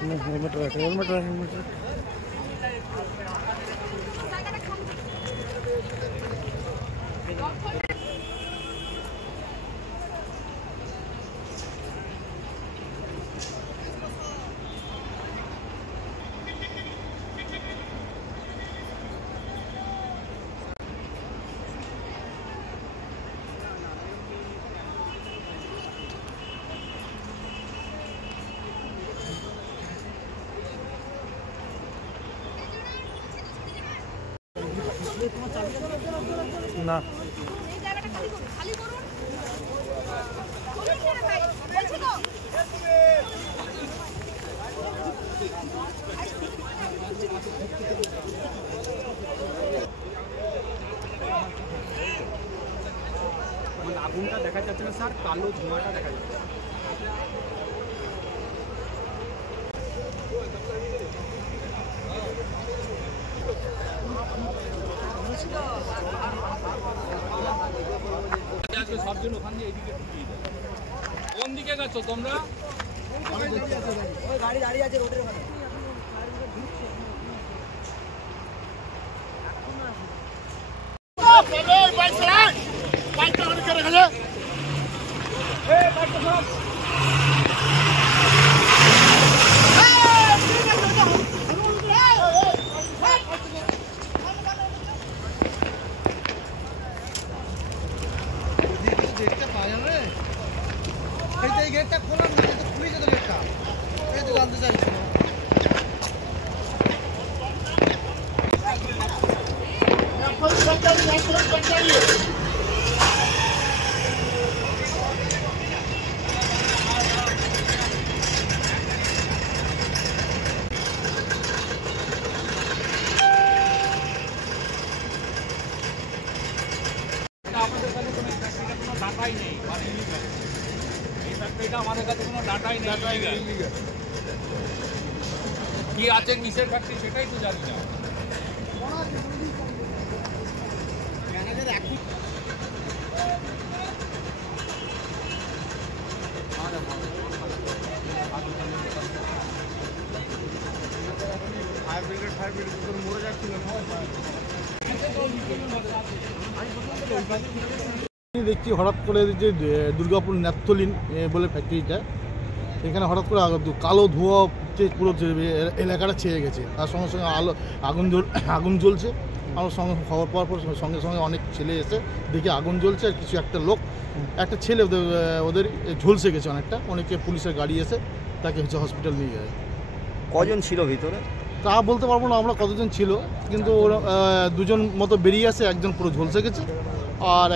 Helmet रख helmet रख helmet रख না এই জায়গাটা খালি করুন ভাই বলছি তো মানে আগুনটা দেখা যাচ্ছে না স্যার, কালো ধোঁয়াটা দেখা যাচ্ছে। সবজন ওখান দিয়ে এদিকে ঢুকিয়ে দেয়। কোন দিকে গেছো তোমরা? গাড়ি দাঁড়িয়ে আছে রোডের ওখানে। गेटটা খোলা না, তো খুলে যেত গেটটা। এই তো জানতে চাইছি। আমাদের কাছে কোনো ডাটাই নেই, মানে এটা আমাদের কাছে কোনো ডাটাই নেই। কি আছে কিসের ফ্যাক্টরি সেটাই তো জানি না। মরে যাচ্ছিল দেখছি হঠাৎ করে যে দুর্গাপুর ন্যাপথলিন বলে ফ্যাক্টরিটা, এখানে হঠাৎ করে কালো ধোঁয়া পুরো এলাকাটা ছেয়ে গেছে। তার সঙ্গে সঙ্গে আগুন জ্বলছে। আমার সঙ্গে খবর পাওয়ার পর সঙ্গে সঙ্গে অনেক ছেলে এসে দেখে আগুন জ্বলছে, আর কিছু একটা ছেলে ওদের ঝলসে গেছে অনেকে পুলিশের গাড়ি এসে তাকে হসপিটাল নিয়ে যায়। কজন ছিল ভিতরে তা বলতে পারবো না আমরা কতজন ছিল, কিন্তু ওরা দুজন মতো বেরিয়ে আসে, একজন পুরো ঝলসে গেছে, আর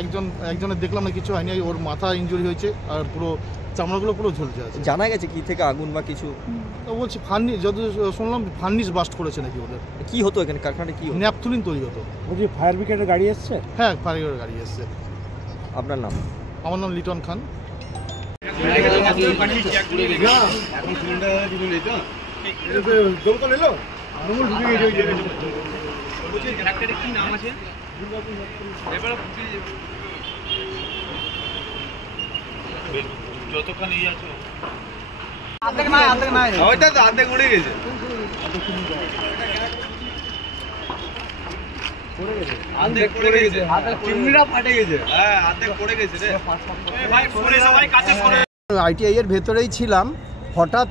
একজনের দেখলাম না কিছু হয়নি, ওর মাথা ইনজুরি হয়েছে আর পুরো চামড়াগুলো পুরো ঝলসে আছে। জানা গেছে কি থেকে আগুন বা কিছু? বলছি ফার্নিশ, যত শুনলাম ফার্নিশ বাস্ট করেছে নাকি ওদের। কি হতো এখানে কারখানাটা? কি ন্যাপথলিন তৈরি হতো। বলছি ফায়ার ব্রিগেডের গাড়ি এসছে? হ্যাঁ, ফায়ার ব্রিগেডের গাড়ি এসছে। আপনার নাম? আমার নাম লিটন খান। কি নাম আছে? যতখানি আছে অর্ধেক নাই ওইটা তো অর্ধেক উড়ে গেছে। চিমনিটা ফাটে গেছে। হ্যাঁ, অর্ধেক পড়ে গেছে রে ভাই। ফোনে সবাই কাছে করে আইটিআই এর ভেতরেই ছিলাম, হঠাৎ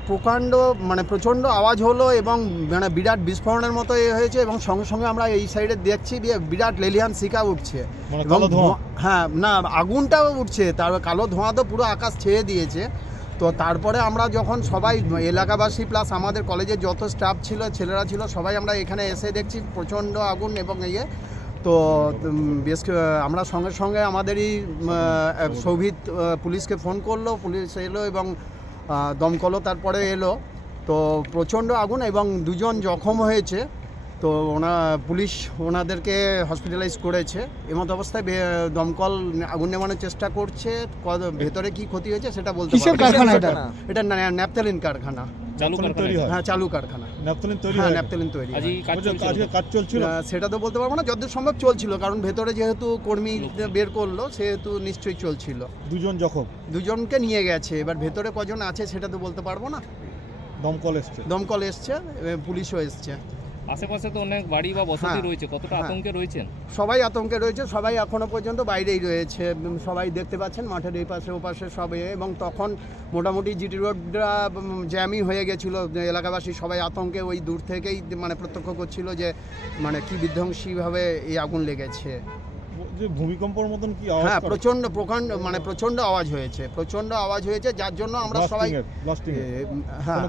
প্রচণ্ড আওয়াজ হলো এবং মানে বিরাট বিস্ফোরণের মতো হয়েছে, এবং সঙ্গে সঙ্গে আমরা এই সাইডে দেখছি বিরাট লেলিহান শিখা উঠছে এবং হ্যাঁ না আগুনটাও উঠছে, তার কালো ধোঁয়া তো পুরো আকাশ ছেয়ে দিয়েছে। তো তারপরে আমরা যখন সবাই এলাকাবাসী প্লাস আমাদের কলেজের যত স্টাফ ছিল, ছেলেরা ছিল, সবাই আমরা এখানে এসে দেখছি প্রচণ্ড আগুন এবং তো আমরা সঙ্গে সঙ্গে আমাদেরই শোভিত পুলিশকে ফোন করলো, পুলিশ এলো এবং দমকলও তারপরে এলো। তো প্রচণ্ড আগুন এবং দুজন জখম হয়েছে। তো পুলিশ ওনাদেরকে হসপিটালাইজ করেছে। এমত অবস্থায় দমকল আগুন নেভানোর চেষ্টা করছে। ভেতরে কি ক্ষতি হয়েছে সেটা বলতে পারবো না। এটা ন্যাপথলিন কারখানা। হ্যাঁ, চালু কারখানা। ন্যাপথলিন তৈরি। সেটা তো বলতে পারবো না, যতদূর সম্ভব চলছিল, কারণ ভেতরে যেহেতু কর্মী বের করলো সেহেতু নিশ্চয়ই চলছিল। দুজন জখম, দুজনকে নিয়ে গেছে, এবার ভেতরে কজন আছে সেটা তো বলতে পারবো না। দমকল এসছে, পুলিশও এসছে। আশেপাশে তো অনেক বাড়ি বা বসতি হ্যাঁ, রয়েছে, কতটা হ্যাঁ। আতঙ্কে রয়েছেন? সবাই আতঙ্কে রয়েছে, সবাই এখনো পর্যন্ত বাইরেই রয়েছে। সবাই দেখতে পাচ্ছেন মাঠের এই পাশে ও পাশে সব এবং তখন মোটামুটি জিটি রোডটা জ্যামই হয়ে গেছিলো। এলাকাবাসী সবাই আতঙ্কে ওই দূর থেকেই মানে প্রত্যক্ষ করছিল যে মানে কি বিধ্বংসীভাবে এই আগুন লেগেছে। যে ভূমিকম্পের মতন কি হ্যাঁ, প্রচণ্ড মানে প্রচণ্ড আওয়াজ হয়েছে, যার জন্য আমরা সবাই হ্যাঁ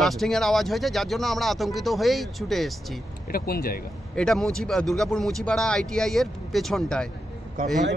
ব্লাস্টিং এর আওয়াজ হয়েছে, যার জন্য আমরা আতঙ্কিত হয়েই ছুটে এসেছি। এটা কোন জায়গা? এটা দুর্গাপুর মুচিপাড়া ITI এর পেছনটায়।